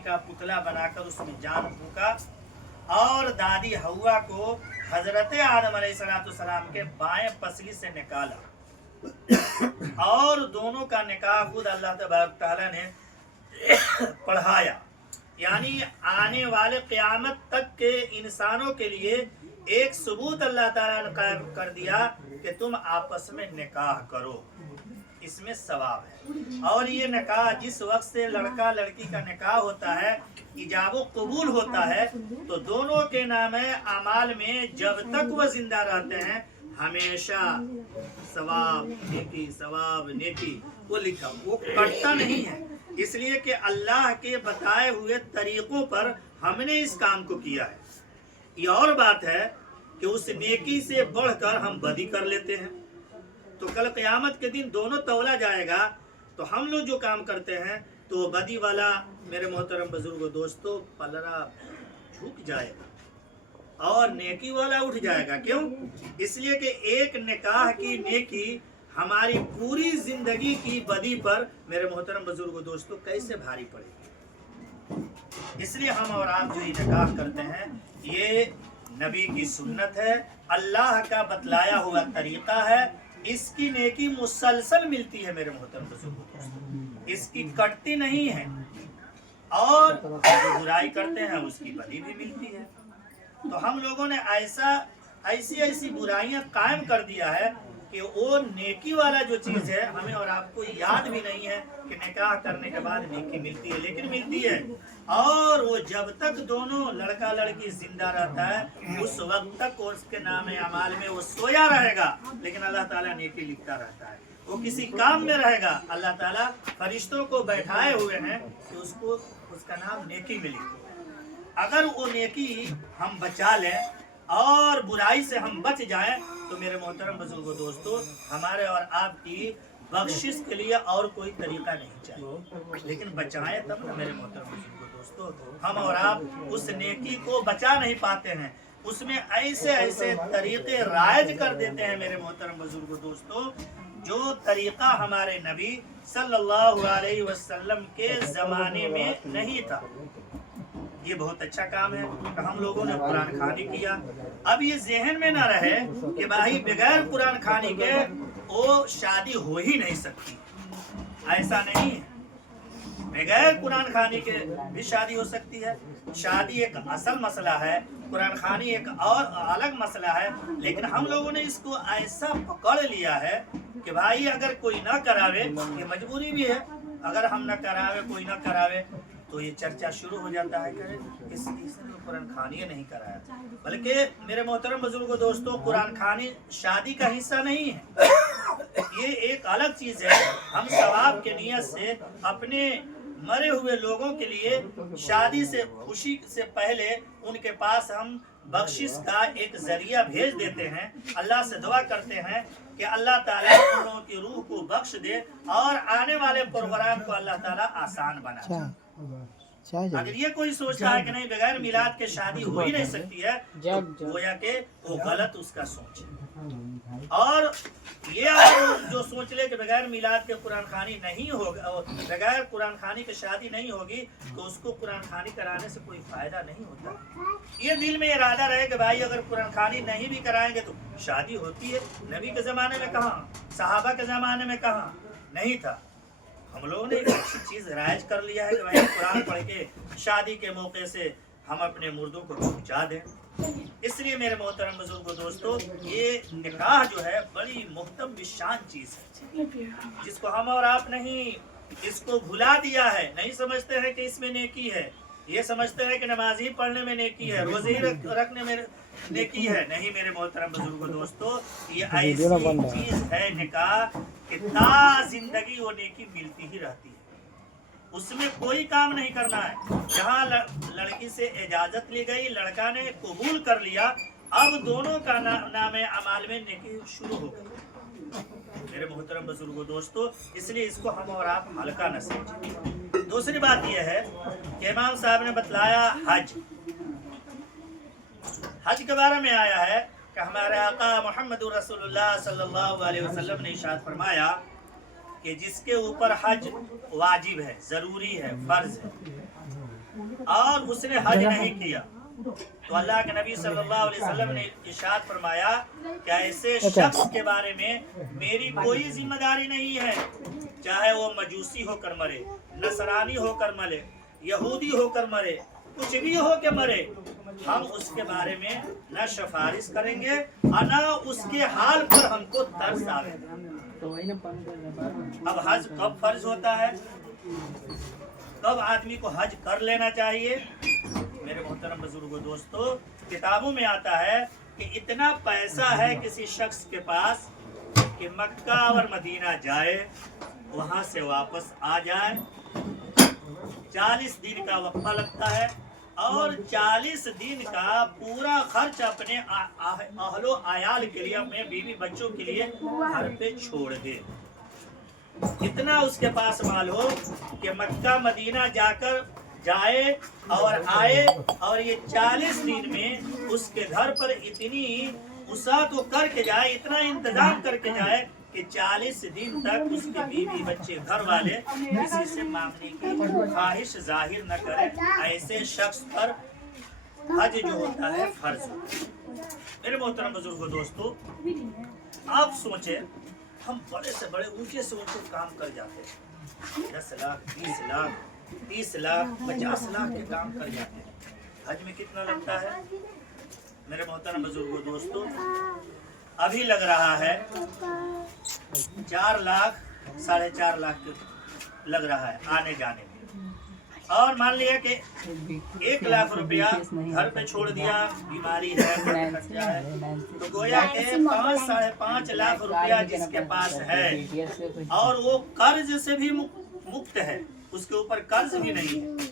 का पुतला बनाकर उसमें जान फूंका और दादी हवा को हजरत आदम अलैहिस्सलाम के बाएं पसली से निकाला और दोनों का निकाह खुद अल्लाह तबारक तआला ने पढ़ाया। यानी आने वाले क़यामत तक के इंसानों के लिए एक सबूत अल्लाह ताला ने कायम कर दिया कि तुम आपस में निकाह करो, इसमें सवाब है। और ये निकाह जिस वक्त से लड़का लड़की का निकाह होता है, इजाबो कबूल होता है, तो दोनों के नाम अमाल में जब तक वह जिंदा रहते हैं हमेशा सवाब नेकी वो लिखा, वो कटता नहीं है। इसलिए कि अल्लाह के बताए हुए तरीकों पर हमने इस काम को किया है। ये और बात है कि उस नेकी से बढ़कर हम बदी कर लेते हैं, तो कल क़यामत के दिन दोनों तौला जाएगा। तो हम लोग जो काम करते हैं तो बदी वाला मेरे मोहतरम बुजुर्गों दोस्तों पलड़ा झुक जाएगा और नेकी वाला उठ जाएगा। क्यों? इसलिए कि एक निकाह की नेकी हमारी पूरी जिंदगी की बदी पर मेरे मोहतरम बुजुर्गों दोस्तों कैसे भारी पड़ेगी। इसलिए हम और आप जो ये निकाह करते हैं ये नबी की सुन्नत है, अल्लाह का बतलाया हुआ तरीका है। इसकी नेकी मुसलसल मिलती है मेरे मोहतरम बुजुर्गों दोस्तों, इसकी कटती नहीं है। और जो बुराई करते हैं उसकी बदी भी मिलती है। तो हम लोगों ने ऐसी बुराइयां कायम कर दिया है कि वो नेकी वाला जो चीज है हमें और आपको याद भी नहीं है कि निकाह करने के बाद नेकी मिलती है, लेकिन मिलती है। और वो जब तक दोनों लड़का लड़की जिंदा रहता है उस वक्त तक उसके नाम अमाल में वो सोया रहेगा, लेकिन अल्लाह ताला नेकी लिखता रहता है। वो किसी काम में रहेगा, अल्लाह ताला फरिश्तों को बैठाए हुए हैं कि उसको उसका नाम नेकी मिले। अगर वो नेकी हम बचा लें और बुराई से हम बच जाएं तो मेरे मोहतरम बुजुर्गों दोस्तों हमारे और आपकी बख्शिश के लिए और कोई तरीका नहीं चाहिए, लेकिन बचाएं तब ना मेरे मोहतरम बुजुर्गों दोस्तों। हम और आप उस नेकी को बचा नहीं पाते हैं, उसमें ऐसे तरीके राइज कर देते हैं मेरे मोहतरम बुजुर्गों दोस्तों, जो तरीका हमारे नबी सल्लल्लाहु अलैहि वसल्लम के ज़माने में नहीं था। ये बहुत अच्छा काम है कि हम लोगों ने कुरान खानी किया। अब ये जहन में ना रहे कि भाई बगैर कुरान खानी के वो शादी हो ही नहीं सकती, ऐसा नहीं है। बगैर कुरान खानी के भी शादी हो सकती है। शादी एक असल मसला है, कुरान खानी एक और अलग मसला है। लेकिन हम लोगों ने इसको ऐसा पकड़ लिया है कि भाई अगर कोई ना करावे, ये मजबूरी भी है, अगर हम ना करावे कोई ना करावे तो ये चर्चा शुरू हो जाता है कि इसने कुरान खानी नहीं कराया। बल्कि मेरे मोहतरम बुजुर्गों दोस्तों कुरान खानी शादी का हिस्सा नहीं है, ये एक अलग चीज है। हम सवाब के नियत से अपने मरे हुए लोगों के लिए शादी से खुशी से पहले उनके पास हम बख्शिश का एक जरिया भेज देते हैं। अल्लाह से दुआ करते हैं कि अल्लाह ताला उन लोगों की रूह को बख्श दे और आने वाले प्रोग्राम को अल्लाह ताला आसान बना दे। अगर ये कोई सोचता है कि नहीं बगैर मिलाद के शादी हो ही नहीं सकती है तो गोया के वो गलत उसका सोच है। और ये जो सोच ले कि बगैर मिलाद के कुरान खानी नहीं होगा, बगैर कुरान खानी की शादी नहीं होगी, तो उसको कुरान खानी कराने से कोई फायदा नहीं होता। ये दिल में इरादा रहे कि भाई अगर कुरान खानी नहीं भी कराएंगे तो शादी होती है। नबी के ज़माने में कहाँ, सहाबा के ज़माने में कहाँ नहीं था। हम लोगों ने एक अच्छी चीज़ राइज कर लिया है कि भाई कुरान पढ़ के शादी के मौके से हम अपने मुर्दों को पहुँचा दें। इसलिए मेरे मोहतरम बुजुर्गों दोस्तों ये निकाह जो है बड़ी मुहतम शान चीज़ है, जिसको हम और आप नहीं इसको भुला दिया है। नहीं समझते हैं कि इसमें नेकी है, ये समझते हैं कि नमाज ही पढ़ने में नेकी है, रोजे ही रखने में नेकी है। नहीं मेरे मोहतरम बुजुर्गों दोस्तों, ये ऐसी चीज है निकाह कि ता जिंदगी वो नेकी मिलती ही रहती है। उसमें कोई काम नहीं करना है। जहाँ लड़की से इजाजत ली गई, लड़का ने कबूल कर लिया, अब दोनों का नाम अमाल में नेकी शुरू हो गई। मेरे मोहतरम बुजुर्गों दोस्तों, इसलिए इसको हम और आप हल्का न समझें। दूसरी बात यह है कि इमाम साहब ने बतलाया हज के बारे में आया है कि हमारे आका मोहम्मद रसूलुल्लाह सल्लल्लाहु अलैहि वसल्लम ने इरशाद फरमाया कि जिसके ऊपर हज वाजिब है, जरूरी है, फर्ज है, और उसने हज नहीं किया, तो अल्लाह के नबी सल्लल्लाहु अलैहि वसल्लम ने इरशाद फरमाया कि ऐसे शख्स के बारे में मेरी कोई जिम्मेदारी नहीं है, चाहे वो मजूसी होकर मरे, नसरानी होकर मरे, यहूदी होकर मरे, कुछ भी हो के मरे, हम उसके बारे में न सिफारिश करेंगे और न उसके हाल पर हमको तरस आवेगा। अब हज कब फर्ज होता है, कब आदमी को हज कर लेना चाहिए? मेरे मोहतरम बुजुर्गों दोस्तों, किताबों में आता है कि इतना पैसा है किसी शख्स के पास कि मक्का और मदीना जाए, वहां से वापस आ जाए, 40 दिन का वक्फा लगता है और 40 दिन का पूरा खर्च अपने अहलो आयाल के लिए, अपने बीवी बच्चों के लिए घर पे छोड़ दे। इतना उसके पास माल हो कि मक्का मदीना जाकर जाए और आए, और ये 40 दिन में उसके घर पर इतनी उसात वो करके जाए, इतना इंतजाम करके जाए कि 40 दिन तक उसके बीवी बच्चे घर वाले किसी से मांगने की ख्वाहिश जाहिर न करें। ऐसे शख्स पर हज जो होता है फर्ज होता है। मेरे मोहतरम बुजुर्गों दोस्तों, आप सोचे हम बड़े से बड़े ऊंचे से ऊंचे काम कर जाते हैं, 10 लाख 20 लाख 30 लाख 50 लाख के काम कर जाते हैं, हज में कितना लगता है? मेरे मोहतरम बुजुर्गों दोस्तों, अभी लग रहा है 4 लाख 4.5 लाख लग रहा है आने जाने में, और मान लिया कि 1 लाख रुपया घर पे छोड़ दिया, बीमारी है, खर्चा है, तो गोया के 5-5.5 लाख रुपया जिसके पास है और वो कर्ज से भी मुक्त है, उसके ऊपर कर्ज भी नहीं है,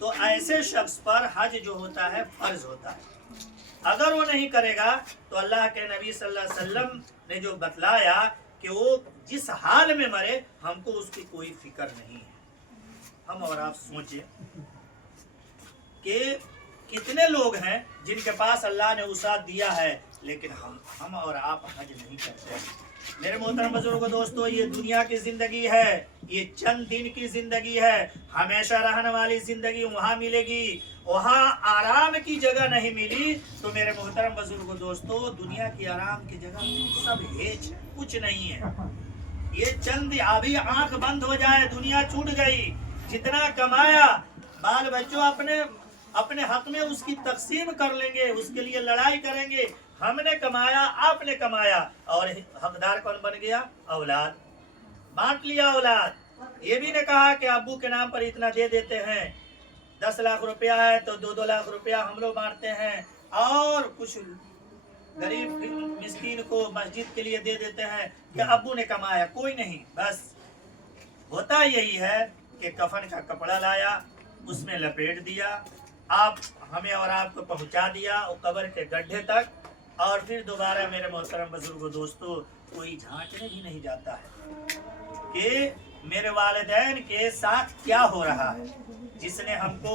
तो ऐसे शख्स पर हज जो होता है फर्ज होता है। अगर वो नहीं करेगा तो अल्लाह के नबी सल्लल्लाहु अलैहि वसल्लम ने जो बतलाया कि वो जिस हाल में मरे हमको उसकी कोई फिक्र नहीं है। हम और आप सोचें कि कितने लोग हैं जिनके पास अल्लाह ने उसात दिया है, लेकिन हम और आप हज नहीं करते। मेरे मोहतरम बुजुर्गों दोस्तों, ये दुनिया की जिंदगी है, ये चंद दिन की जिंदगी है, हमेशा रहने वाली जिंदगी वहाँ मिलेगी, वहाँ आराम की जगह नहीं मिली। तो मेरे मोहतरम बुजुर्गों दोस्तों, दुनिया की आराम की जगह सब हेच, कुछ नहीं है। ये चंद अभी आंख बंद हो जाए दुनिया छूट गई, जितना कमाया बाल बच्चों अपने हक में उसकी तकसीम कर लेंगे, उसके लिए लड़ाई करेंगे। हमने कमाया, आपने कमाया, और हकदार कौन बन गया? औलाद। बांट लिया औलाद। ये भी ने कहा कि अब्बू के नाम पर इतना दे देते हैं, 10 लाख रुपया है तो 2-2 लाख रुपया हम लोग बांटते हैं, और कुछ गरीब मिस्कीन को मस्जिद के लिए दे देते हैं कि अब्बू ने कमाया। कोई नहीं, बस होता यही है कि कफन का कपड़ा लाया, उसमें लपेट दिया, आप हमें और आपको पहुंचा दिया वो कब्र के गड्ढे तक, और फिर दोबारा मेरे मोहतरम बुजुर्गों दोस्तों कोई झांकने भी नहीं जाता है कि मेरे वालिदैन के साथ क्या हो रहा है। जिसने हमको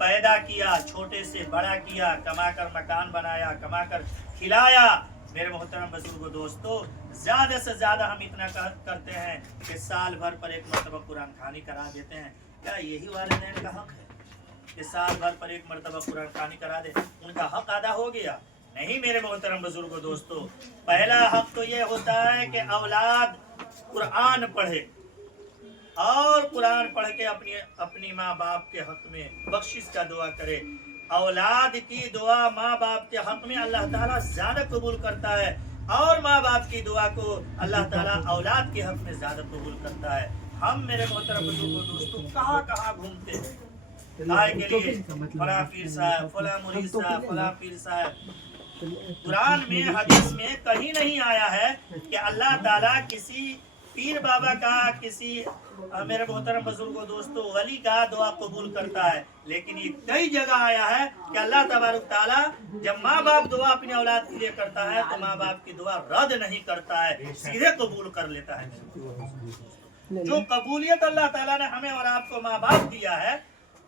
पैदा किया, छोटे से बड़ा किया, कमाकर मकान बनाया, कमाकर खिलाया, मेरे मोहतरम बुजुर्गों दोस्तों ज्यादा से ज्यादा हम इतना करते हैं कि साल भर पर एक मरतबा कुरान खानी करा देते हैं। क्या यही वालिदैन का हक है कि साल भर पर एक मरतबा कुरान खानी करा दे? उनका हक अदा हो गया? नहीं मेरे मोहतरम बुजुर्गों दोस्तों, पहला हक तो ये होता है कि औलाद कुरान पढ़े, और कुरान पढ़ के अपनी माँ बाप के हक में बख्शिश का दुआ करे। औलाद की दुआ माँ बाप के हक में अल्लाह ताला ज्यादा कबूल करता है, और माँ बाप की दुआ को अल्लाह ताला औलाद के हक में ज्यादा कबूल करता है। हम मेरे मोहतरम बुजुर्गों दोस्तों कहाँ कहाँ घूमते हैं गाय के लिए, फला पीर साहब, फला मुरीद साहब, फला पीर साहब। कुरान में हदीस में कहीं नहीं आया है कि अल्लाह ताला किसी पीर बाबा का, किसी मेरे मोहतरम बुजुर्गों दोस्तों वली का दुआ कबूल करता है। लेकिन ये कई जगह आया है कि अल्लाह तबारक ताला जब माँ बाप दुआ अपनी औलाद के लिए करता है तो माँ बाप की दुआ रद्द नहीं करता है, सीधे कबूल कर लेता है। जो कबूलियत अल्लाह ताला ने हमें और आपको माँ बाप दिया है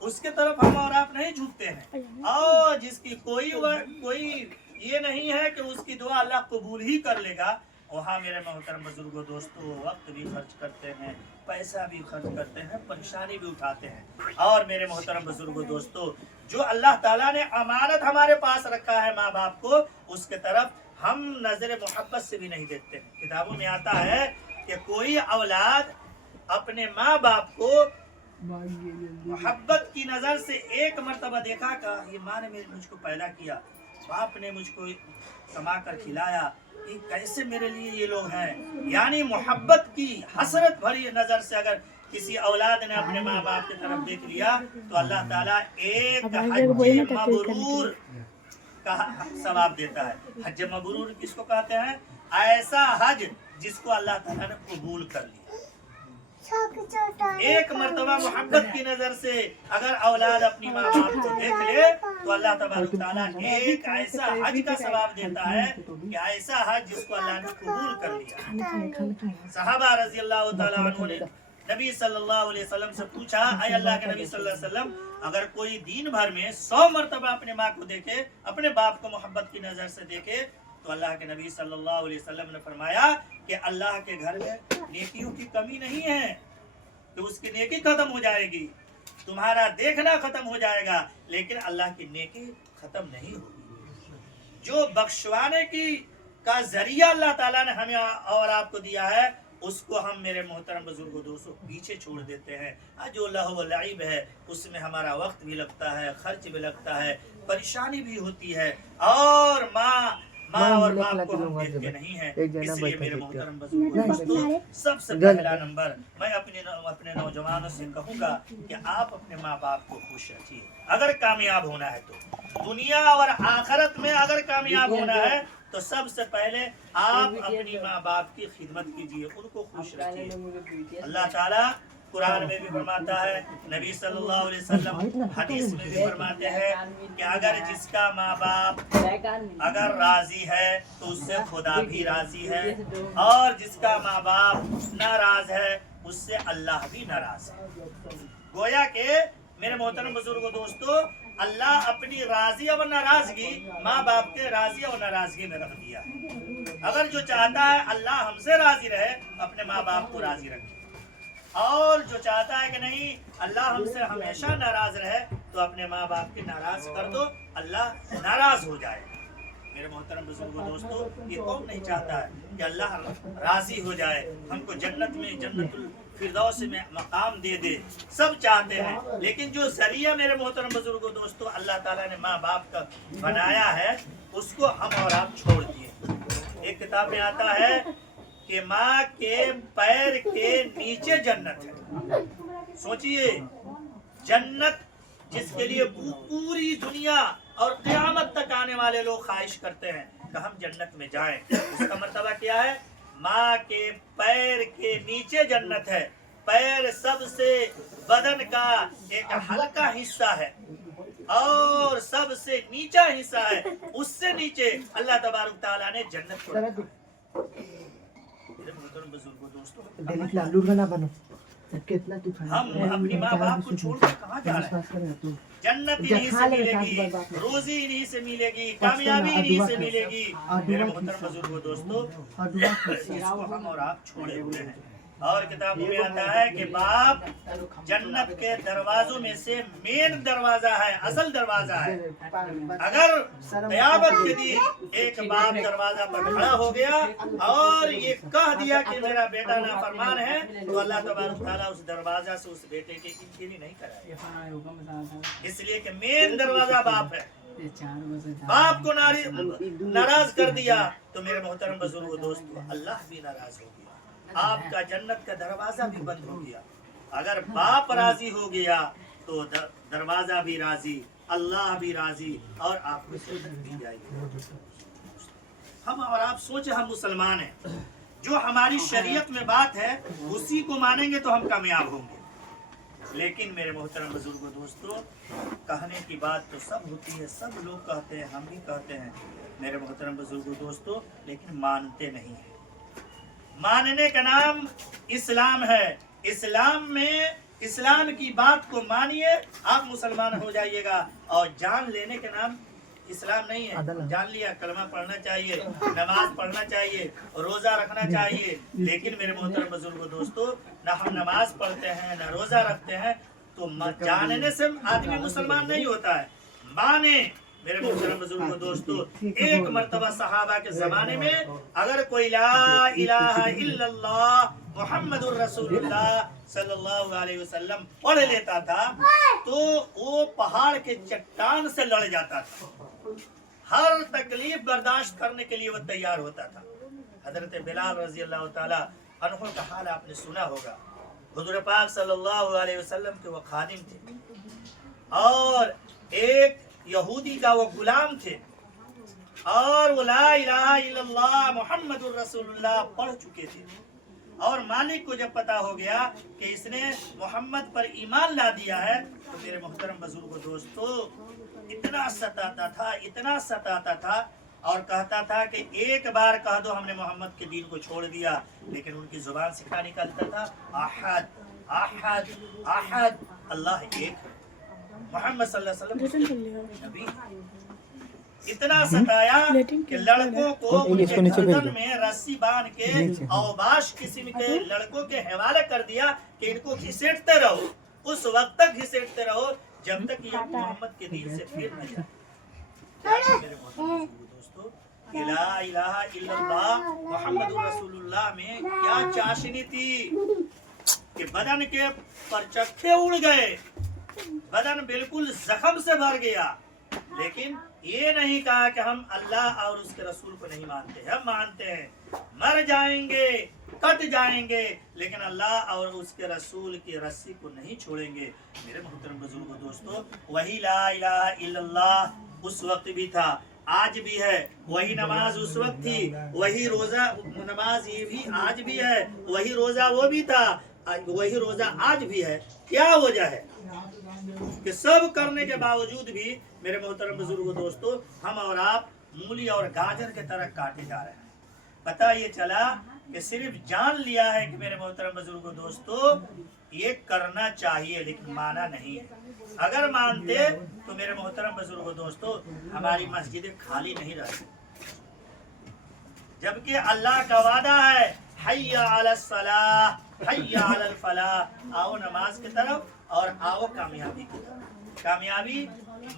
उसके तरफ हम और आप नहीं झुकते हैं, और जिसकी कोई ये नहीं है कि उसकी दुआ अल्लाह कबूल ही कर लेगा, वहाँ मेरे मोहतरम बुजुर्गों दोस्तों वक्त भी खर्च करते हैं, पैसा भी खर्च करते हैं, परेशानी भी उठाते हैं। और मेरे मोहतरम बुजुर्गों दोस्तों, जो अल्लाह ताला ने अमानत हमारे पास रखा है माँ बाप को, उसके तरफ हम नजर मोहब्बत से भी नहीं देखते। किताबों में आता है कि कोई औलाद अपने माँ बाप को मोहब्बत की नजर से एक मर्तबा देखा का ये माँ ने मुझको पैदा किया, बाप ने मुझको कमा कर खिलाया, ये कैसे मेरे लिए ये लोग हैं, यानी मोहब्बत की हसरत भरी नजर से अगर किसी औलाद ने अपने माँ बाप की तरफ देख लिया तो अल्लाह ताला एक हज मबरूर का सवाब देता है। हज मबरूर किसको कहते हैं? ऐसा हज जिसको अल्लाह ताला ने कबूल कर लिया। एक मर्तबा मोहब्बत की नजर से अगर औलाद अपनी माँ बाप को देख ले तो अल्लाह तबारक ताला एक ऐसा हज का सवाब देता है कि ऐसा हज जिसको अल्लाह ने कबूल कर लिया। सहाबा रजी अल्लाह ताला अन्हु ने नबी सल्लल्लाहु अलैहि वसल्लम से पूछा, ऐ अल्लाह के नबी सल्लल्लाहु अलैहि वसल्लम, अगर कोई दिन भर में 100 मर्तबा अपने माँ को देखे, अपने बाप को मोहब्बत की नजर से देखे, तो अल्लाह के नबी सल्लल्लाहु अलैहि वसल्लम ने फरमाया कि अल्लाह के घर में नेकियों की कमी नहीं है, तो उसकी नेकी खत्म हो जाएगी, तुम्हारा देखना खत्म हो जाएगा, लेकिन अल्लाह की नेकी खत्म नहीं होगी। जो बख्शवाने की का जरिया अल्लाह ताला ने हमें और आपको दिया है, उसको हम मेरे मोहतरम बुजुर्गों दोस्तों पीछे छोड़ देते हैं। आज जो लहव लईब है उसमें हमारा वक्त भी लगता है, खर्च भी लगता है, परेशानी भी होती है, और माँ और बाप को हम देखते नहीं है। इसलिए मेरे मोहतरम बुजुर्गों दोस्तों, सबसे पहला नंबर मैं अपने नौजवानों से कहूँगा कि आप अपने माँ बाप को खुश रखिए। अगर कामयाब होना है तो दुनिया और आखिरत में अगर कामयाब होना है तो सबसे पहले आप अपनी माँ बाप की खिदमत कीजिए, उनको खुश रखिए। अल्लाह ताला कुरान में भी फरमाता है, नबी सल्लल्लाहु अलैहि वसल्लम हदीस में भी फरमाते हैं कि अगर जिसका माँ बाप अगर राजी है तो उससे खुदा भी राजी है, और जिसका माँ बाप नाराज है उससे अल्लाह भी नाराज है। गोया के मेरे मोहतरम बुजुर्गों दोस्तों, अल्लाह अपनी राजी और नाराजगी माँ बाप के राजी और नाराजगी में रख दिया। अगर जो चाहता है अल्लाह हमसे राजी रहे, अपने माँ बाप को राजी रखे, और जो चाहता है कि नहीं अल्लाह हमसे हमेशा नाराज रहे, तो अपने माँ बाप के नाराज कर दो, अल्लाह नाराज हो जाए। मेरे मोहतरम बुजुर्गों दोस्तों, ये कौन नहीं चाहता है कि अल्लाह राजी हो जाए, हमको जन्नत में जन्नतुल फिरदौस में मकाम दे दे, सब चाहते हैं। लेकिन जो जरिया मेरे मोहतरम बुजुर्गों दोस्तों अल्लाह ताला ने माँ बाप का बनाया है, उसको हम और आप छोड़ दिए। एक किताब में आता है कि माँ के पैर के नीचे जन्नत है। सोचिए, जन्नत जिसके लिए पूरी दुनिया और क़यामत तक आने वाले लोग ख्वाहिश करते हैं कि हम जन्नत में जाएं, उसका मतलब क्या है? माँ के पैर के नीचे जन्नत है। पैर सबसे बदन का एक हल्का हिस्सा है और सबसे नीचा हिस्सा है, उससे नीचे अल्लाह तबारक ताला ने जन्नत को रखा। बुजुर्गों दोस्तों, हम अपनी माँ बाप को छोड़कर कहाँ जा रहे हैं? जन्नत इन्हीं से मिलेगी, रोजी इन्हीं से मिलेगी, कामयाबी इन्हीं से मिलेगी। मेरे मोहतरम बुजुर्गों दोस्तों, इसको हम और आप छोड़े हुए हैं। और किताबों में आता है कि बाप जन्नत के दरवाजों में से मेन दरवाजा है, असल दरवाजा है। अगर क़यामत के दिन एक बाप दरवाजा पर खड़ा हो गया और ये कह दिया कि मेरा बेटा नाफरमान है, तो अल्लाह तबारक तआला उस दरवाजा से उस बेटे की इंक्वायरी नहीं कराएगा। इसलिए कि मेन दरवाजा बाप है। बाप को नाराज कर दिया तो मेरे मोहतरम बुजुर्गों दोस्तों, अल्लाह भी नाराज हो गया, आपका जन्नत का दरवाजा भी बंद हो गया। अगर बाप राजी हो गया तो दरवाजा भी राजी, अल्लाह भी राजी, और आपको जन्नत भी जाएगी। हम और आप सोचे हम मुसलमान हैं, जो हमारी शरीयत में बात है उसी को मानेंगे तो हम कामयाब होंगे। लेकिन मेरे मोहतरम बुजुर्गों दोस्तों, कहने की बात तो सब होती है, सब लोग कहते हैं, हम भी कहते हैं मेरे मोहतरम बुजुर्गों दोस्तों, लेकिन मानते नहीं हैं। मानने का नाम इस्लाम है। इस्लाम में इस्लाम की बात को मानिए, आप मुसलमान हो जाइएगा, और जान लेने के नाम इस्लाम नहीं है। जान लिया, कलमा पढ़ना चाहिए, नमाज पढ़ना चाहिए, रोजा रखना चाहिए, लेकिन मेरे मोहतरम बुजुर्गों दोस्तों, ना हम नमाज पढ़ते हैं ना रोजा रखते हैं, तो जानने से आदमी मुसलमान नहीं होता है। माने मेरे मोहतरम बुजुर्गों दोस्तों, एक मर्तबा सहाबा के जमाने में अगर कोई ला इलाहा इल्लल्लाह मुहम्मदुर रसूलुल्लाह सल्लल्लाहु अलैहि वसल्लम पढ़ लेता था तो वो पहाड़ के चट्टान से लड़ जाता था। हर तकलीफ बर्दाश्त करने के लिए वो तैयार होता था। हजरत बिलाल रजी अल्लाह ताला अन्हु का हाल आपने सुना होगा। हुजूर पाक सल्लल्लाहु अलैहि वसल्लम के वो खादिम थे और एक यहूदी का वो गुलाम थे और वो ला इलाहा इल्लल्लाह मुहम्मदुर रसूलुल्लाह पढ़ चुके थे। और मालिक को जब पता हो गया कि इसने मोहम्मद पर ईमान ला दिया है तो मेरे मोहतरम बुजुर्गों दोस्तों इतना सताता था और कहता था कि एक बार कह दो हमने मोहम्मद के दीन को छोड़ दिया, लेकिन उनकी जुबान से क्या निकलता था? अहद अहद अहद, अल्लाह एक है, मोहम्मद सल्लल्लाहु अलैहि वसल्लम नबी। इतना सताया कि लड़कों को उनके गर्दन में रस्सी बांध के अवबाश किस्म के लड़कों के हवाले कर दिया कि इनको घिसेटते रहो, उस वक्त तक घिसेटते रहो जब तक ये मोहम्मद के दीन से फिर न जाए। मेरे दोस्तों, ला इलाहा इल्लल्लाह मुहम्मदुर रसूलुल्लाह में क्या चाशनी थी कि बदन के परचक्के उड़ गए, बदन बिल्कुल जख्म से भर गया, लेकिन ये नहीं कहा कि हम अल्लाह और उसके रसूल को नहीं मानते। हम मानते हैं, मर जाएंगे, कट जाएंगे, लेकिन अल्लाह और उसके रसूल की रस्सी को नहीं छोड़ेंगे। मेरे मोहतरम बुजुर्गों दोस्तों, वही ला इलाहा इल्लल्लाह उस वक्त भी था, आज भी है। वही नमाज उस वक्त थी, वही रोजा नमाज ये भी आज भी है, वही रोजा वो भी था, वही रोजा आज भी है। क्या वजह है कि सब करने के बावजूद भी मेरे मोहतरम बुजुर्गों दोस्तों हम और आप मूली और गाजर के तरह काटे जा रहे हैं। पता ये चला कि सिर्फ जान लिया है कि मेरे मोहतरम बुजुर्गों दोस्तों ये करना चाहिए, लेकिन माना नहीं है। अगर मानते तो मेरे मोहतरम बुजुर्गों दोस्तों हमारी मस्जिदें खाली नहीं रहती, जबकि अल्लाह का वादा है हय्या अलस सलाह हय्या अलल फलाह, आओ नमाज की तरफ और आओ कामयाबी की तरफ। कामयाबी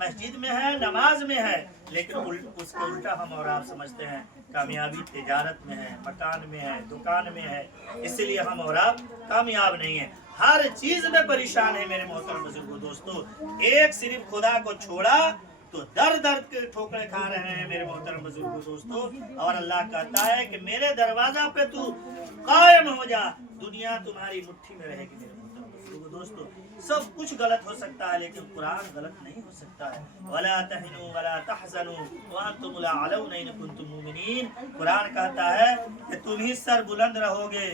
मस्जिद में है, नमाज में है, लेकिन उसका उल्टा हम और आप समझते हैं कामयाबी तिजारत में है, मकान में है, दुकान में है, इसलिए हम और आप कामयाब नहीं है। हर चीज में परेशान है मेरे मोहतरम बुजुर्गों दोस्तों। एक सिर्फ खुदा को छोड़ा तो दर दर के ठोकरे खा रहे हैं मेरे मोहतरम बुजुर्गों दोस्तों। और अल्लाह कहता है कि मेरे दरवाजा पे तू कायम हो जा, दुनिया तुम्हारी मुट्ठी में रहेगी। मेरे मोहतरम बुजुर्गों दोस्तों, सब कुछ गलत हो सकता है, लेकिन कुरान गलत नहीं हो सकता है। वला तहिनु वला तहज़नु व अंतुम अलौना इन कुंतुम मुमिनीन। कुरान कहता है कि तुम ही सर बुलंद रहोगे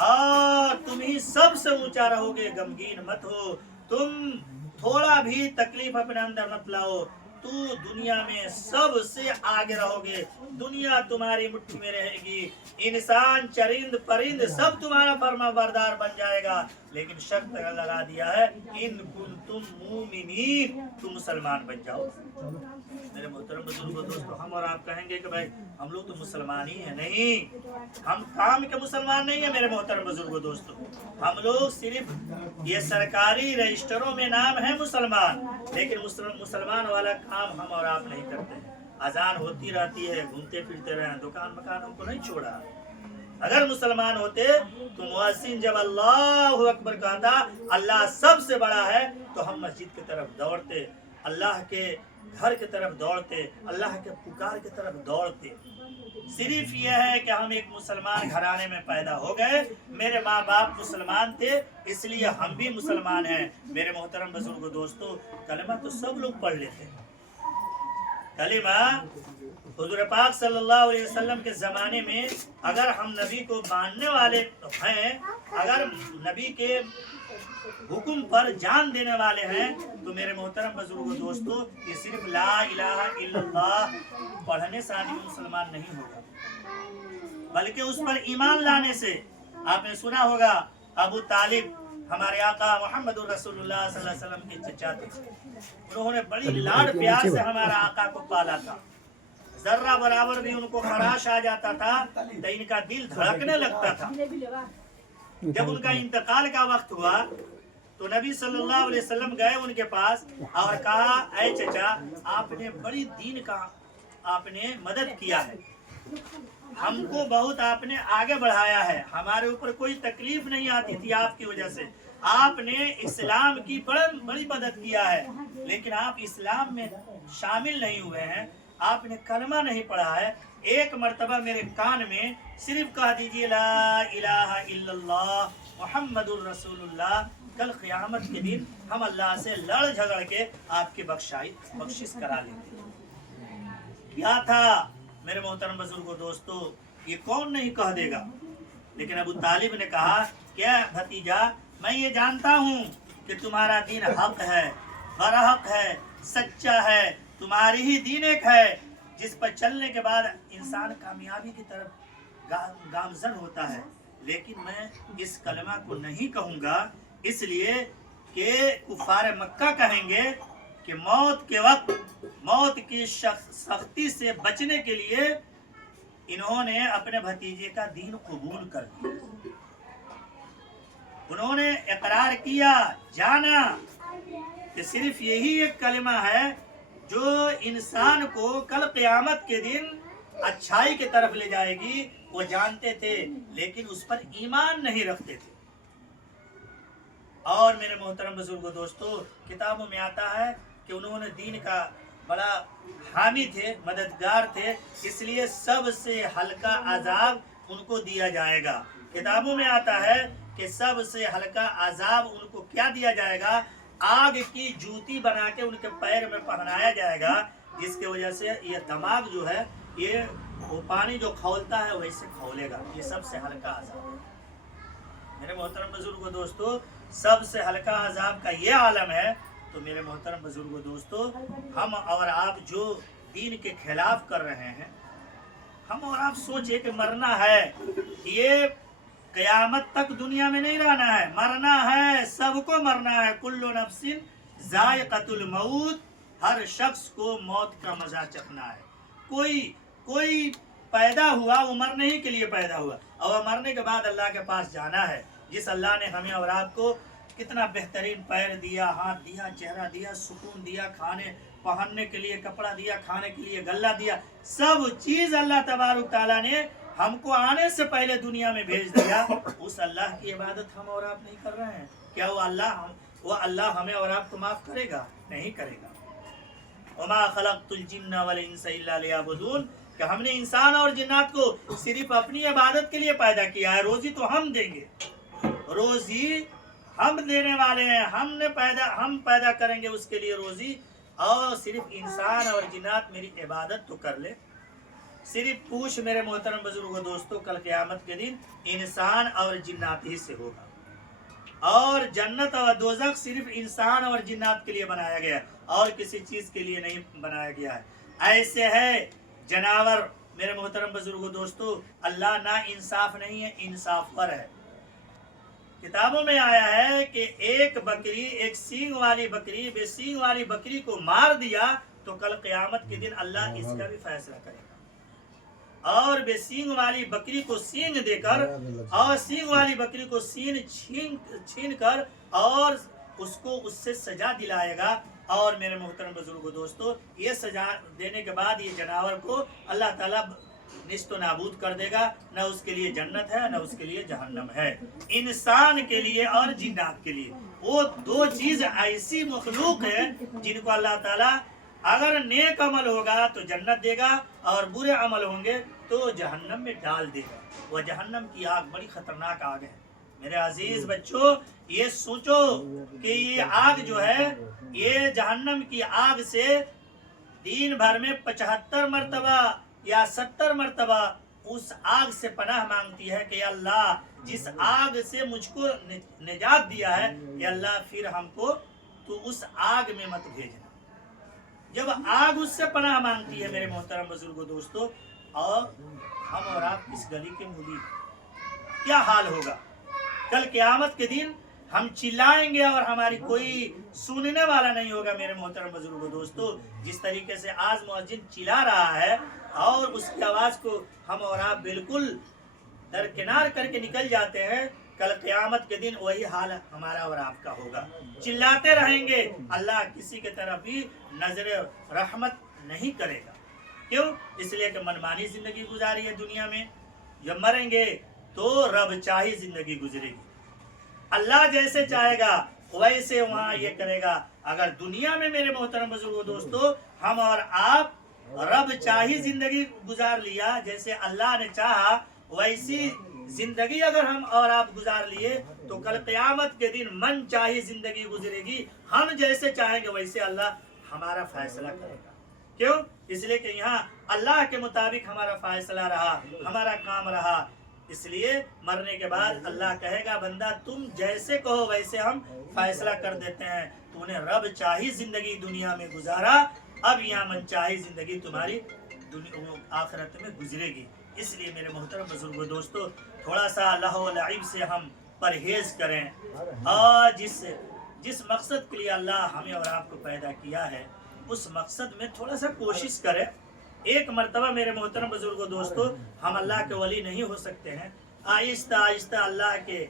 और तुम ही सबसे ऊंचा रहोगे, गमगीन मत हो, तुम थोड़ा भी तकलीफ अपने अंदर मत लाओ, तू दुनिया में सबसे आगे रहोगे, दुनिया तुम्हारी मुट्ठी में रहेगी, इंसान चरिंद परिंद सब तुम्हारा फरमाबरदार बन जाएगा, लेकिन शर्त लगा दिया है इन कुंतुम मुमिनीन, तुम मुसलमान बन जाओ। मेरे मोहतरम बुजुर्गों दोस्तों, हम और आप कहेंगे कि भाई हम लोग तो मुसलमान ही हैं। नहीं, हम काम के मुसलमान नहीं है मेरे मोहतरम बुजुर्गों दोस्तों। हम लोग सिर्फ ये सरकारी रजिस्टरों में नाम है मुसलमान, लेकिन मुसलमान वाला काम हम और आप नहीं करते। अजान होती रहती है, घूमते फिरते रहे, दुकान मकान हमको नहीं छोड़ा। अगर मुसलमान होते तो मुअज्जिन जब अल्लाहु अकबर कहता अल्लाह सबसे बड़ा है तो हम मस्जिद की तरफ दौड़ते, अल्लाह के घर की तरफ दौड़ते, अल्लाह के पुकार की तरफ दौड़ते। सिर्फ यह है कि हम एक मुसलमान घराने में पैदा हो गए, मेरे माँ बाप मुसलमान थे इसलिए हम भी मुसलमान हैं। मेरे मोहतरम बुजुर्गों दोस्तों, कलमा तो सब लोग पढ़ लेते हैं। कलिमा हुजूर पाक सल्लल्लाहु अलैहि वसल्लम के ज़माने में अगर हम नबी को मानने वाले हैं, अगर नबी के हुक्म पर जान देने वाले हैं, तो मेरे मोहतरम बुजुर्गों दोस्तों ये सिर्फ ला इलाहा इल्लल्लाह पढ़ने से आदमी मुसलमान नहीं होगा, बल्कि उस पर ईमान लाने से। आपने सुना होगा अबू तालिब हमारे आका मोहम्मद रसूलुल्लाह सल्लल्लाहु अलैहि वसल्लम के चचा थे। उन्होंने बड़ी लाड प्यार से हमारा आका को पाला था। जर्रा बराबर भी उनको खराश आ जाता था तो इनका दिल धड़कने लगता था। जब उनका इंतकाल का वक्त हुआ तो नबी सल्लल्लाहु अलैहि वसल्लम गए उनके पास और कहा, ऐ चचा, आपने बड़ी दीन का आपने मदद किया है, हमको बहुत आपने आगे बढ़ाया है, हमारे ऊपर कोई तकलीफ नहीं आती थी आपकी वजह से। आपने इस्लाम की बड़ी मदद किया है, लेकिन आप इस्लाम में शामिल नहीं हुए हैं, आपने कलमा नहीं पढ़ा है। एक मर्तबा मेरे कान में सिर्फ कह दीजिए ला इलाहा इल्लल्लाह मुहम्मदुर रसूलुल्लाह, कल क़यामत के दिन हम अल्लाह से लड़ झगड़ के आपकी बख्शिश करा लेंगे। क्या था मेरे मोहतरम बुजुर्गों दोस्तों, ये कौन नहीं कह देगा। लेकिन अबू तालिब ने कहा, क्या भतीजा, मैं ये जानता हूँ कि तुम्हारा दीन हक है, बरहक है, सच्चा है, तुम्हारी ही दीन एक है जिस पर चलने के बाद इंसान कामयाबी की तरफ गामजन होता है। लेकिन मैं इस कलमा को नहीं कहूँगा, इसलिए कि कुफार मक्का कहेंगे कि मौत के वक्त मौत की सख्ती से बचने के लिए इन्होंने अपने भतीजे का दीन कबूल कर लिया। उन्होंने इकरार किया, जाना कि सिर्फ यही एक कलमा है जो इंसान को कल क़यामत के दिन अच्छाई की तरफ ले जाएगी। वो जानते थे लेकिन उस पर ईमान नहीं रखते थे। और मेरे मोहतरम बुजुर्गों दोस्तों, किताबों में आता है कि उन्होंने दीन का बड़ा हामी थे, मददगार थे, इसलिए सबसे हल्का अजाब उनको दिया जाएगा। किताबों में आता है कि सबसे हल्का अजाब उनको क्या दिया जाएगा, आग की जूती बना के उनके पैर में पहनाया जाएगा, जिसकी वजह से ये दिमाग जो है ये वो पानी जो खौलता है वैसे खौलेगा। ये सबसे हल्का अजाब है। मेरे मोहतरम बुजुर्गों दोस्तों, सबसे हल्का अजाब का ये आलम है। तो मेरे मोहतरम बुजुर्गों दोस्तों, हम और आप जो दीन के खिलाफ कर रहे हैं, हम और आप सोचे कि मरना है, ये क़यामत तक दुनिया में नहीं रहना है, मरना है, सबको मरना है। कुल्लु नफ्सिन ज़ाइक़तुल मौत, हर शख्स को मौत का मजा चखना है। कोई पैदा हुआ वो मरने ही के लिए पैदा हुआ, और मरने के बाद अल्लाह के पास जाना है। जिस अल्लाह ने हमें और आपको कितना बेहतरीन पैर दिया, हाथ दिया, चेहरा दिया, सुकून दिया, खाने पहनने के लिए कपड़ा दिया, खाने के लिए गल्ला दिया, सब चीज़ अल्लाह तबारक तआला ने हमको आने से पहले दुनिया में भेज दिया। उस अल्लाह की इबादत हम और आप नहीं कर रहे हैं। क्या वो अल्लाह हमें और आपको माफ़ करेगा? नहीं करेगा। वमा खलक़तुल जिन्ना वल इंसा इल्ला लियअबुदून, कि हमने इंसान और जिन्नात को सिर्फ अपनी इबादत के लिए पैदा किया है। रोजी तो हम देंगे, रोजी हम देने वाले हैं, हम पैदा करेंगे उसके लिए रोजी। और सिर्फ इंसान और जिन्नात मेरी इबादत तो कर ले। सिर्फ पूछ मेरे मोहतरम बुजुर्गों दोस्तों, कल क़यामत के दिन इंसान और जिन्नात ही से होगा। और जन्नत और दोज़ख सिर्फ इंसान और जिन्नात के लिए बनाया गया है, और किसी चीज़ के लिए नहीं बनाया गया है। ऐसे है जनावर। मेरे मोहतरम बुजुर्गों दोस्तों, अल्लाह ना इंसाफ नहीं है, इंसाफवर है। किताबों में आया है कि एक सींग वाली बकरी बेसींग वाली बकरी को मार दिया तो कल क़यामत के दिन अल्लाह इसका भी फैसला करेगा। और बेसींग वाली बकरी को सींग देकर और सींग वाली बकरी को सींग छीन कर और उसको उससे सजा दिलाएगा। और मेरे मोहतरम बुजुर्गों दोस्तों, ये सजा देने के बाद ये जानवर को अल्लाह ताला निस्तो नाबूद कर देगा। न उसके लिए जन्नत है, न उसके लिए जहन्नम है। इंसान के लिए और जिन्नात के लिए वो दो चीज ऐसी मखलूक है जिनको अल्लाह ताला अगर नेक अमल होगा तो जन्नत देगा, और बुरे अमल होंगे तो जहन्नम में डाल देगा। वह जहन्नम की आग बड़ी खतरनाक आग है। मेरे अजीज बच्चों, ये सोचो कि ये आग जो है, ये जहन्नम की आग से दिन भर में 75 मरतबा या 70 मरतबा उस आग से पनाह मांगती है कि अल्लाह जिस आग से मुझको निजात दिया है, या अल्लाह फिर हमको तो उस आग में मत भेजना। जब आग उससे पनाह मांगती है मेरे मोहतरम बुजुर्गों दोस्तों, और हम और आप इस गली के मूली, क्या हाल होगा कल क़यामत के दिन। ہم چلائیں گے اور ہماری کوئی سننے والا نہیں ہوگا میرے محترم بزرگوں دوستو. جس طریقے سے آج مؤذن چلا رہا ہے اور اس کی آواز کو ہم اور آپ بالکل درکنار کر کے نکل جاتے ہیں، کل قیامت کے دن وہی حال ہمارا اور آپ کا ہوگا. چلاتے رہیں گے، اللہ کسی کی طرف بھی نظر رحمت نہیں کرے گا. کیوں؟ اس لیے کہ منمانی زندگی گزاری ہے دنیا میں. جب مریں گے تو رب چاہی زندگی گزرے گی، اللہ جیسے چاہے گا ویسے وہاں یہ کرے گا. اگر دنیا میں میرے محترم بزرگوں دوستو ہم اور آپ رب چاہی زندگی گزار لیا، جیسے اللہ نے چاہا ویسی زندگی اگر ہم اور آپ گزار لیے تو کل قیامت کے دن من چاہی زندگی گزرے گی. ہم جیسے چاہیں گے ویسے اللہ ہمارا فیصلہ کرے گا. کیوں؟ اس لیے کہ یہاں اللہ کے مطابق ہمارا فیصلہ رہا، ہمارا کام رہا. اس لیے مرنے کے بعد اللہ کہے گا بندہ تم جیسے کہو ویسے ہم فیصلہ کر دیتے ہیں. تو نے رب چاہی زندگی دنیا میں گزارا، اب یہاں من چاہی زندگی تمہاری آخرت میں گزرے گی. اس لیے میرے محترم بزرگوں دوستو تھوڑا سا لہو و لعب سے ہم پرہیز کریں اور جس مقصد کے لیے اللہ ہمیں اور آپ کو پیدا کیا ہے اس مقصد میں تھوڑا سا کوشش کریں. ایک مرتبہ میرے محترم بزرگوں دوستو ہم اللہ کے ولی نہیں ہو سکتے ہیں. آہستہ آہستہ اللہ کے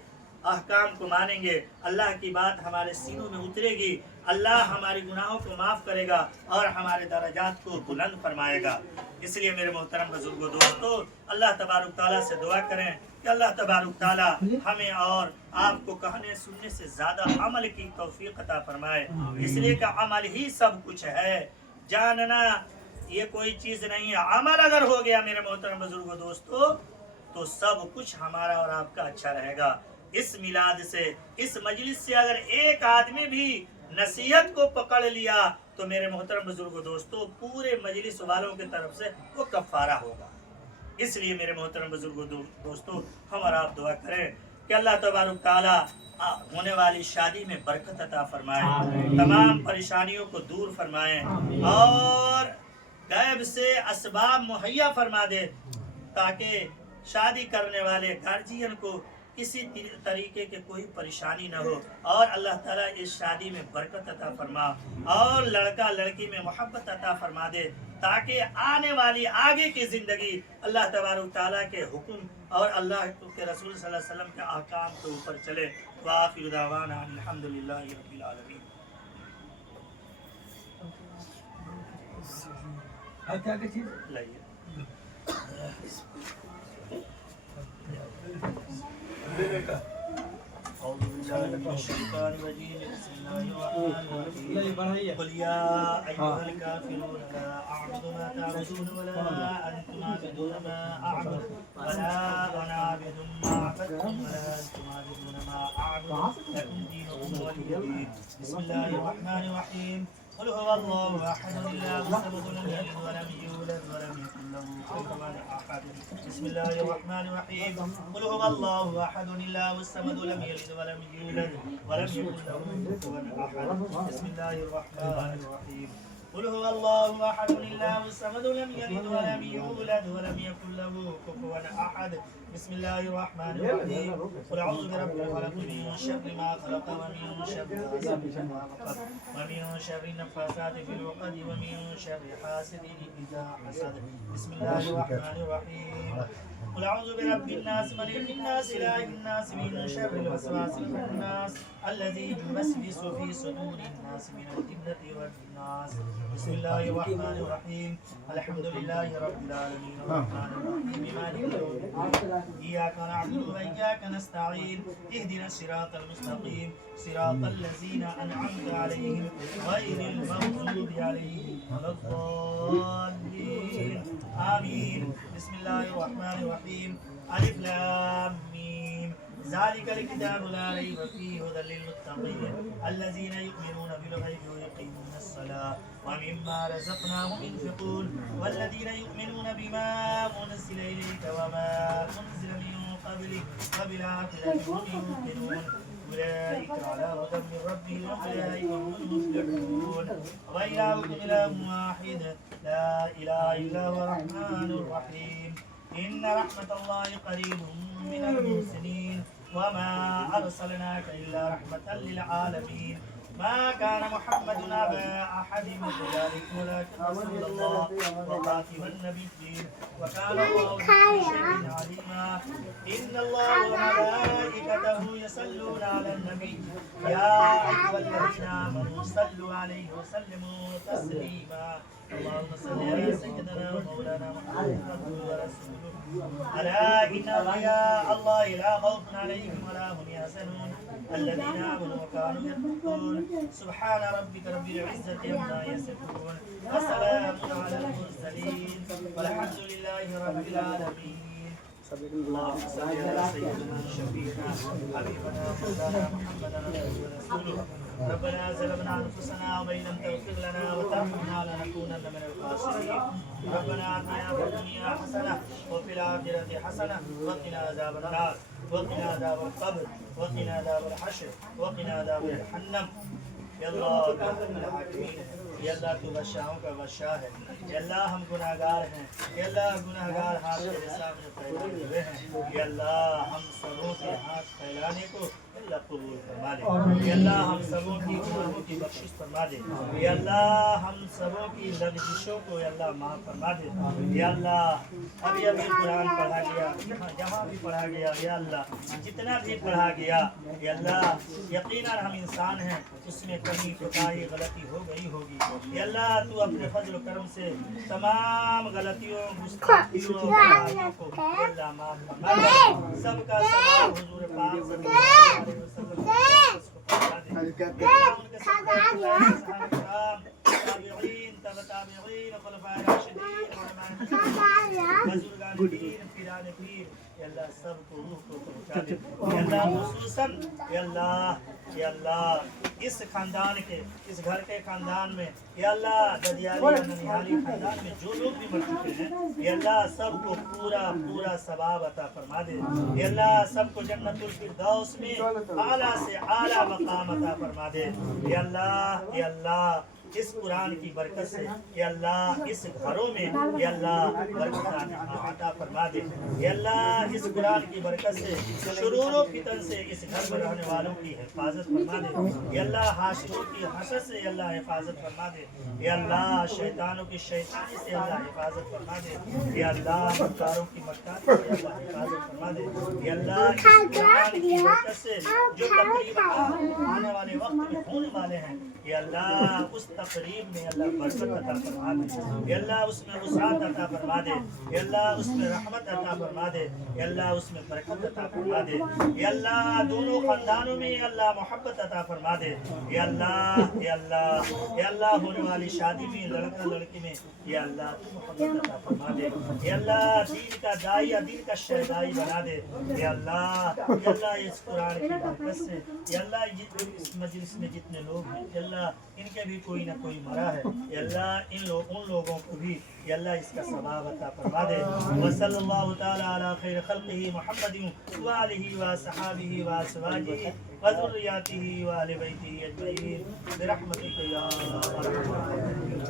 احکام کو مانیں گے، اللہ کی بات ہمارے سینوں میں اترے گی، اللہ ہماری گناہوں کو معاف کرے گا اور ہمارے درجات کو بلند فرمائے گا. اس لیے میرے محترم بزرگوں دوستو اللہ تبارک تعالیٰ سے دعا کریں کہ اللہ تبارک تعالیٰ ہمیں اور آپ کو کہنے سننے سے زیادہ عمل کی توفیق عطا فرمائے. اس لیے کہ عمل ہی سب کچھ ہے، جاننا یہ کوئی چیز نہیں ہے. عمل اگر ہو گیا میرے محترم بزرگوں دوستو تو سب کچھ ہمارا اور آپ کا اچھا رہے گا. اس میلاد سے، اس مجلس سے اگر ایک آدمی بھی نصیحت کو پکڑ لیا تو میرے محترم بزرگوں دوستو پورے مجلس والوں کی طرف سے وہ کفارہ ہوگا. اس لیے میرے محترم بزرگوں دوستو ہم اور آپ دعا کریں کہ اللہ تبارک تعالیٰ ہونے والی شادی میں برکت عطا فرمائے، تمام پریشانیوں کو دور فرمائے اور غیب سے اسباب مہیا فرما دے تاکہ شادی کرنے والے گارجین کو کسی طریقے کے کوئی پریشانی نہ ہو. اور اللہ تعالیٰ اس شادی میں برکت عطا فرما اور لڑکا لڑکی میں محبت عطا فرما دے تاکہ آنے والی آگے کی زندگی اللہ تبارک تعالیٰ کے حکم اور اللہ کے رسول صلی اللہ علیہ وسلم کے احکام کے اوپر چلے. وآخر دعوانا الحمدللہ رب العالمین. کیا چیز لائیے أعوذ بالله من الشيطان الرجيم. بسم الله الرحمن الرحيم. قل يا أيها الكافرون لا أعبد ما تعبدون ولا أنتم عابدون ما أعبد ولا أنا عابد ما عبدتم ولا أنتم عابدون ما أعبد لكم دينكم ولي دين. بسم الله الرحمن الرحيم. قل هو الله أحد الله الصمد لم يلد ولم يولد ولم يكن له كفوا أحد. بسم الله الرحمن الرحيم. قل هو الله أحد الله الصمد لم يلد ولم يولد ولم يكن له كفوا أحد. بسم الله الرحمن الرحيم. قل هو الله أحد الله الصمد لم يلد ولم يولد ولم يكن له كفوا أحد. بسم الله الرحمن الرحيم. قل أعوذ برب الفلق من شر ما خلق ومن شر غاسق إذا وقب ومن شر النفاثات في العقد ومن شر حاسد إذا حسد. بسم الله الرحمن الرحيم. قل أعوذ برب الناس ملك الناس إله الناس من شر الوسواس الخناس الذي يوسوس في صدور الناس من الجنة والناس. بسم الله الرحمن الرحيم. الحمد لله رب العالمين الرحمن الرحيم مالك يوم الدين إياك نعبد وإياك نستعين اهدنا الصراط المستقيم صراط الذين أنعمت عليهم غير المغضوب عليهم ولا الضالين آمين. بسم الله الرحمن الرحيم. ألف لام ميم ذلك الكتاب لا ريب فيه هدى للمتقين الذين يؤمنون بالغيب ويقيمون الصلاة ومما رزقناهم ينفقون والذين يؤمنون بما أنزل إليك وما أنزل من قبلك وبالآخرة هم يوقنون أولئك على هدى من ربهم وأولئك هم المفلحون. وإلهكم إله واحد لا إله إلا هو الرحمن الرحيم. إن رحمة الله قريب من المحسنين وما أرسلناك إلا رحمة للعالمين ما كان محمد أبا أحد من رجالكم ولكن رسول الله وخاتم النبيين وكان الله بكل شيء عليما إن الله وملائكته يصلون على النبي يا أيها الذين آمنوا صلوا عليه وسلموا تسليما اللهم صل على سيدنا ومولانا محمد عبده ورسوله ألا إن أولياء الله لا خوف عليهم ولا هم يحزنون الذين آمنوا وكانوا يتقون سبحان ربك رب العزة عما يصفون وسلام على المرسلين والحمد لله رب العالمين اللهم صل على سيدنا شفيعنا حبيبنا مولانا محمد عبده ورسوله ربنا ظلمنا أنفسنا وإن لم تغفر لنا وترحمنا لنكونن من الخاسرين ربنا آتنا في الدنيا حسنة وفي الآخرة حسنة وقنا عذاب النار وقنا عذاب القبر وقنا عذاب الحشر وقنا عذاب جهنم یا اللہ رحم الحاکمین یا اللہ تو بادشاہوں کا بادشاہ ہے یا اللہ ہم گناہگار ہیں یا اللہ گناہگار ہاتھ تیرے سامنے پھیلائے ہوئے ہیں یا اللہ ہم سبوں کے ہاتھ پھیلانے کو اللہ قبول فرما دے یا اللہ ہم سبوں کی گناہوں کی بخشش فرما دے یا اللہ ہم سبوں کی لغزشوں کو یا اللہ معاف فرما دے یا اللہ ابھی قرآن پڑھا گیا جہاں بھی پڑھا گیا یا اللہ جتنا بھی پڑھا گیا یا اللہ یقیناً ہم انسان ہیں اس میں کمی کوتاہی غلطی ہو گئی ہوگی یا اللہ تو اپنے فضل و کرم سے تمام غلطیوں گستاخیوں گناہوں کو یا اللہ معاف فرما دے سب کا ثواب حضور پاک صلی اللہ علیہ وسلم کو پہنچا دے ان کے سب تابعین تابعین خلفائے راشدین بزرگان پیر پیران پیر یا اللہ سب کو روح کو پہنچا دے یا اللہ خصوصاً یا اللہ اس خاندان کے اس گھر کے خاندان میں یا اللہ ددیالی اور ننیالی خاندان میں جو لوگ بھی مر چکے ہیں یا اللہ سب کو پورا ثواب عطا فرما دے یا اللہ سب کو جنت الفردوس میں اعلیٰ سے اعلیٰ مقام عطا فرما دے یا اللہ اس قرآن کی برکت سے یا اللہ اس گھروں میں یا اللہ برکت عطا فرما دے یا اللہ اس قرآن کی برکت سے شرور و فتن سے اس گھر میں رہنے والوں کی حفاظت فرما دے یا اللہ حاسدوں کی حسد سے یا اللہ حفاظت فرما دے یا اللہ شیطانوں کی شیطانی سے اللہ حفاظت فرما دے یا اللہ مکاروں کی مکاری سے اللہ حفاظت فرما دے یا اللہ اس قرآن کی برکت سے جو تقریب آنے والے وقت میں ہونے والے ہیں یا اللہ اس تقریب میں اللہ برکت عطا فرما دے یا اللہ اس میں وسعت عطا فرما دے یا اللہ اس میں رحمت عطا فرما دے یا اللہ اس میں برکت عطا فرما دے یا اللہ دونوں خاندانوں میں یا اللہ محبت عطا فرما دے یا اللہ ہونے والی شادی میں لڑکا لڑکی میں یا اللہ محبت عطا فرما دے یا اللہ دین کا دائی یا دین کا شہدائی بنا دے یا اللہ اس قرآن کی برکت سے یا اللہ اس مجلس میں جتنے لوگ ہیں یا اللہ ان کے بھی کوئی نہ کوئی مرا ہے یا اللہ ان لوگوں کو بھی یا اللہ اس کا ثواب عطا فرما دے وصلی اللہ تعالی علی خیر خلقہ محمد وآلہ وصحابہ وازواجہ وذریاتہ وآل بیتہ اجمعین برحمتک یا ارحم الراحمین.